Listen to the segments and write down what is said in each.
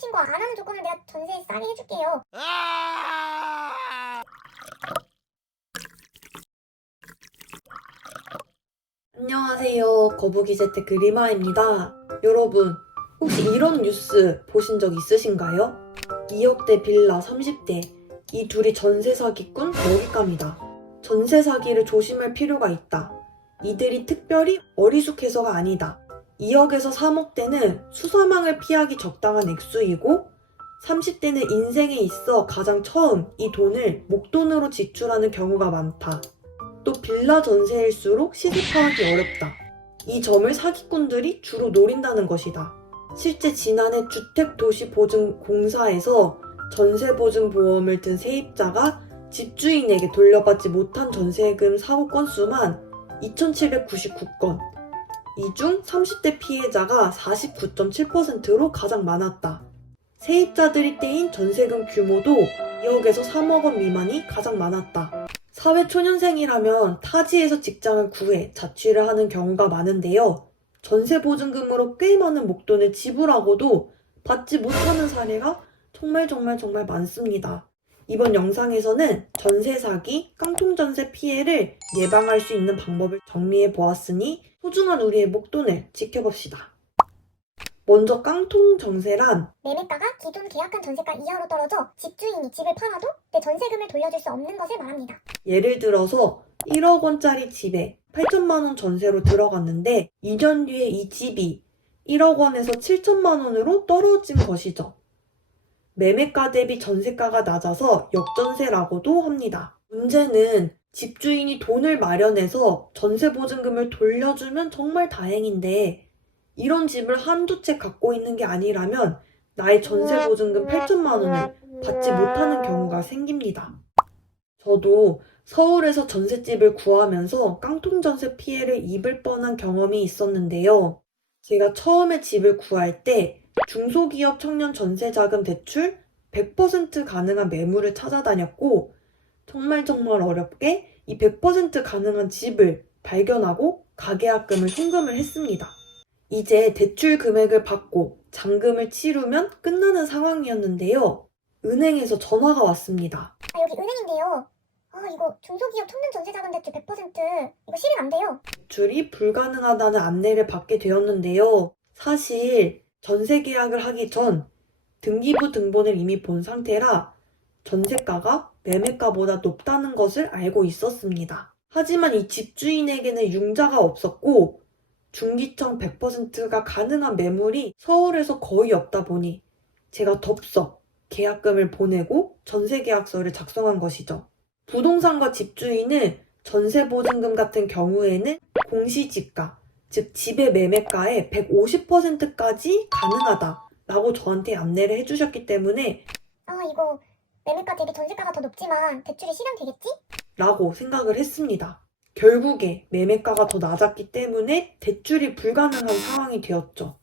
신고 안 하는 조건을 내가 전세 싸게 해줄게요. 안녕하세요. 거북이재테크 리마입니다. 여러분, 혹시 이런 뉴스 보신 적 있으신가요? 2억대 빌라 30대, 이 둘이 전세 사기꾼 먹잇감이다. 전세 사기를 조심할 필요가 있다. 이들이 특별히 어리숙해서가 아니다. 2억에서 3억대는 수사망을 피하기 적당한 액수이고 30대는 인생에 있어 가장 처음 이 돈을 목돈으로 지출하는 경우가 많다. 또 빌라 전세일수록 시세 파악이 어렵다. 이 점을 사기꾼들이 주로 노린다는 것이다. 실제 지난해 주택도시보증공사에서 전세보증보험을 든 세입자가 집주인에게 돌려받지 못한 전세금 사고 건수만 2,799건, 이 중 30대 피해자가 49.7%로 가장 많았다. 세입자들이 떼인 전세금 규모도 2억에서 3억 원 미만이 가장 많았다. 사회초년생이라면 타지에서 직장을 구해 자취를 하는 경우가 많은데요. 전세보증금으로 꽤 많은 목돈을 지불하고도 받지 못하는 사례가 정말 많습니다. 이번 영상에서는 전세 사기, 깡통전세 피해를 예방할 수 있는 방법을 정리해 보았으니 소중한 우리의 목돈을 지켜봅시다. 먼저 깡통전세란 매매가가 기존 계약한 전세가 이하로 떨어져 집주인이 집을 팔아도 내 전세금을 돌려줄 수 없는 것을 말합니다. 예를 들어서 1억 원짜리 집에 8천만 원 전세로 들어갔는데 2년 뒤에 이 집이 1억 원에서 7천만 원으로 떨어진 것이죠. 매매가 대비 전세가가 낮아서 역전세라고도 합니다. 문제는 집주인이 돈을 마련해서 전세보증금을 돌려주면 정말 다행인데 이런 집을 한두 채 갖고 있는 게 아니라면 나의 전세보증금 8천만 원을 받지 못하는 경우가 생깁니다. 저도 서울에서 전셋집을 구하면서 깡통전세 피해를 입을 뻔한 경험이 있었는데요. 제가 처음에 집을 구할 때 중소기업 청년 전세자금 대출 100% 가능한 매물을 찾아다녔고 정말 어렵게 이 100% 가능한 집을 발견하고 가계약금을 송금을 했습니다. 이제 대출 금액을 받고 잔금을 치르면 끝나는 상황이었는데요. 은행에서 전화가 왔습니다. 여기 은행인데요. 이거 중소기업 청년 전세자금 대출 100% 이거 실행 안 돼요. 대출이 불가능하다는 안내를 받게 되었는데요. 사실 전세 계약을 하기 전 등기부 등본을 이미 본 상태라 전세가가 매매가보다 높다는 것을 알고 있었습니다. 하지만 이 집주인에게는 융자가 없었고 중기청 100%가 가능한 매물이 서울에서 거의 없다 보니 제가 덥석 계약금을 보내고 전세계약서를 작성한 것이죠. 부동산과 집주인은 전세보증금 같은 경우에는 공시지가, 즉 집의 매매가의 150%까지 가능하다라고 저한테 안내를 해주셨기 때문에 이거 매매가 대비 전세가가 더 높지만 대출이 실행되겠지? 라고 생각을 했습니다. 결국에 매매가가 더 낮았기 때문에 대출이 불가능한 상황이 되었죠.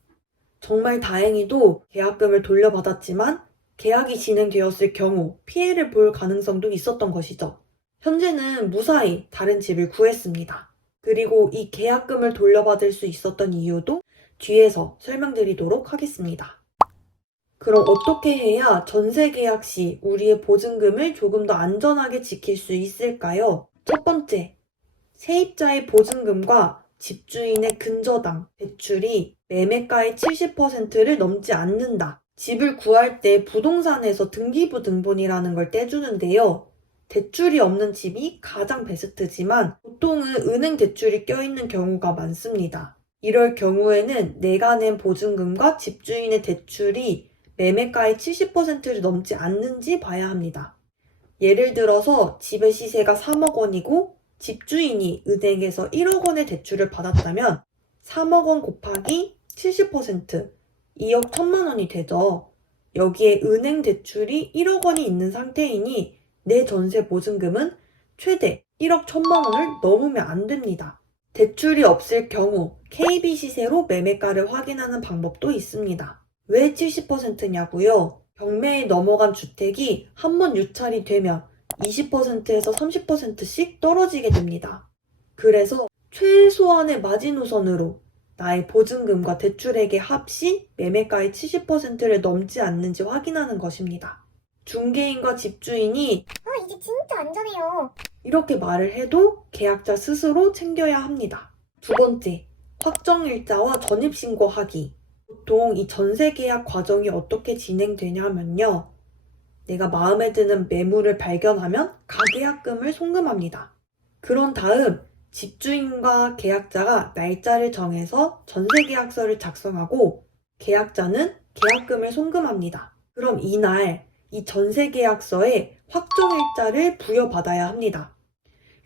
정말 다행히도 계약금을 돌려받았지만 계약이 진행되었을 경우 피해를 볼 가능성도 있었던 것이죠. 현재는 무사히 다른 집을 구했습니다. 그리고 이 계약금을 돌려받을 수 있었던 이유도 뒤에서 설명드리도록 하겠습니다. 그럼 어떻게 해야 전세 계약 시 우리의 보증금을 조금 더 안전하게 지킬 수 있을까요? 첫 번째, 세입자의 보증금과 집주인의 근저당, 대출이 매매가의 70%를 넘지 않는다. 집을 구할 때 부동산에서 등기부 등본이라는 걸 떼주는데요. 대출이 없는 집이 가장 베스트지만 보통은 은행 대출이 껴있는 경우가 많습니다. 이럴 경우에는 내가 낸 보증금과 집주인의 대출이 매매가의 70%를 넘지 않는지 봐야 합니다. 예를 들어서 집의 시세가 3억 원이고 집주인이 은행에서 1억 원의 대출을 받았다면 3억 원 곱하기 70%, 2억 1천만 원이 되죠. 여기에 은행 대출이 1억 원이 있는 상태이니 내 전세 보증금은 최대 1억 1천만 원을 넘으면 안 됩니다. 대출이 없을 경우 KB 시세로 매매가를 확인하는 방법도 있습니다. 왜 70%냐고요? 경매에 넘어간 주택이 한번 유찰이 되면 20%에서 30%씩 떨어지게 됩니다. 그래서 최소한의 마지노선으로 나의 보증금과 대출액의 합이 매매가의 70%를 넘지 않는지 확인하는 것입니다. 중개인과 집주인이 아, 이 집 진짜 안전해요. 이렇게 말을 해도 계약자 스스로 챙겨야 합니다. 두 번째, 확정일자와 전입신고하기. 보통 이 전세계약 과정이 어떻게 진행되냐면요. 내가 마음에 드는 매물을 발견하면 가계약금을 송금합니다. 그런 다음 집주인과 계약자가 날짜를 정해서 전세계약서를 작성하고 계약자는 계약금을 송금합니다. 그럼 이날 이 전세계약서에 확정일자를 부여받아야 합니다.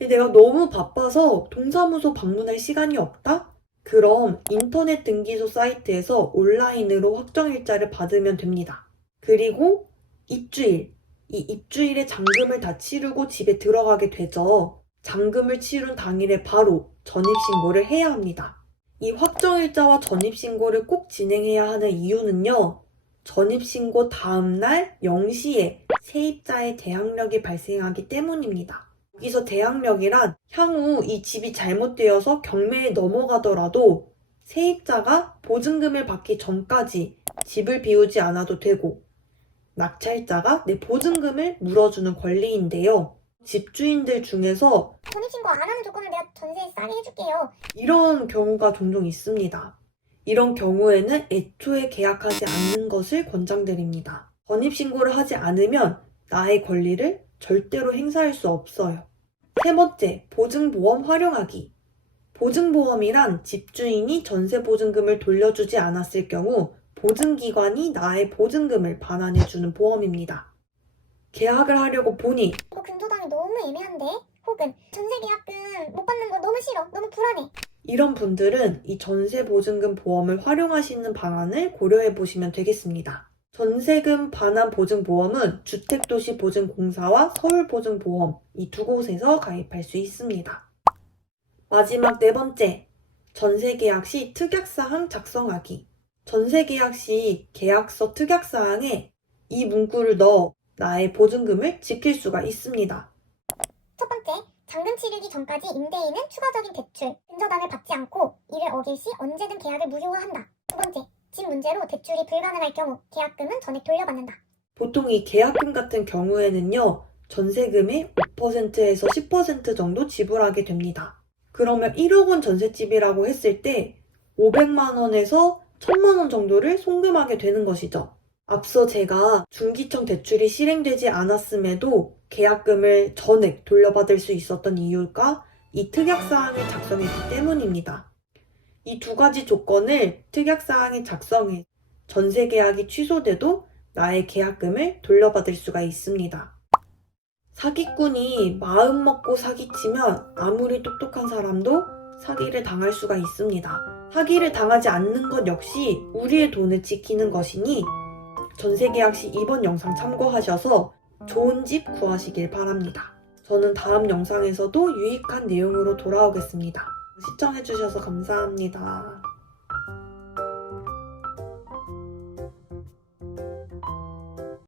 내가 너무 바빠서 동사무소 방문할 시간이 없다? 그럼 인터넷 등기소 사이트에서 온라인으로 확정일자를 받으면 됩니다. 그리고 입주일, 이 입주일에 잔금을 다 치르고 집에 들어가게 되죠. 잔금을 치른 당일에 바로 전입신고를 해야 합니다. 이 확정일자와 전입신고를 꼭 진행해야 하는 이유는요. 전입신고 다음날 0시에 세입자의 대항력이 발생하기 때문입니다. 여기서 대항력이란 향후 이 집이 잘못되어서 경매에 넘어가더라도 세입자가 보증금을 받기 전까지 집을 비우지 않아도 되고 낙찰자가 내 보증금을 물어주는 권리인데요. 집주인들 중에서 전입신고 안 하는 조건을 내가 전세 싸게 해줄게요. 이런 경우가 종종 있습니다. 이런 경우에는 애초에 계약하지 않는 것을 권장드립니다. 전입신고를 하지 않으면 나의 권리를 절대로 행사할 수 없어요. 세 번째, 보증보험 활용하기. 보증보험이란 집주인이 전세보증금을 돌려주지 않았을 경우 보증기관이 나의 보증금을 반환해주는 보험입니다. 계약을 하려고 보니 이거 근저당이 너무 애매한데? 혹은 전세계약금 못 받는 거 너무 싫어. 너무 불안해. 이런 분들은 이 전세보증금 보험을 활용하시는 방안을 고려해 보시면 되겠습니다. 전세금 반환 보증보험은 주택도시보증공사와 서울보증보험 이 두 곳에서 가입할 수 있습니다. 마지막 네 번째, 전세계약 시 특약사항 작성하기. 전세계약 시 계약서 특약사항에 이 문구를 넣어 나의 보증금을 지킬 수가 있습니다. 첫 번째, 잔금 치르기 전까지 임대인은 추가적인 대출, 근저당을 받지 않고 이를 어길 시 언제든 계약을 무효화한다. 두 번째, 집 문제로 대출이 불가능할 경우 계약금은 전액 돌려받는다. 보통 이 계약금 같은 경우에는요, 전세금의 5%에서 10% 정도 지불하게 됩니다. 그러면 1억 원 전셋집이라고 했을 때 500만 원에서 1000만 원 정도를 송금하게 되는 것이죠. 앞서 제가 중기청 대출이 실행되지 않았음에도 계약금을 전액 돌려받을 수 있었던 이유가 이 특약사항을 작성했기 때문입니다. 이 두 가지 조건을 특약사항에 작성해 전세계약이 취소돼도 나의 계약금을 돌려받을 수가 있습니다. 사기꾼이 마음 먹고 사기치면 아무리 똑똑한 사람도 사기를 당할 수가 있습니다. 사기를 당하지 않는 것 역시 우리의 돈을 지키는 것이니 전세계약 시 이번 영상 참고하셔서 좋은 집 구하시길 바랍니다. 저는 다음 영상에서도 유익한 내용으로 돌아오겠습니다. 시청해주셔서 감사합니다.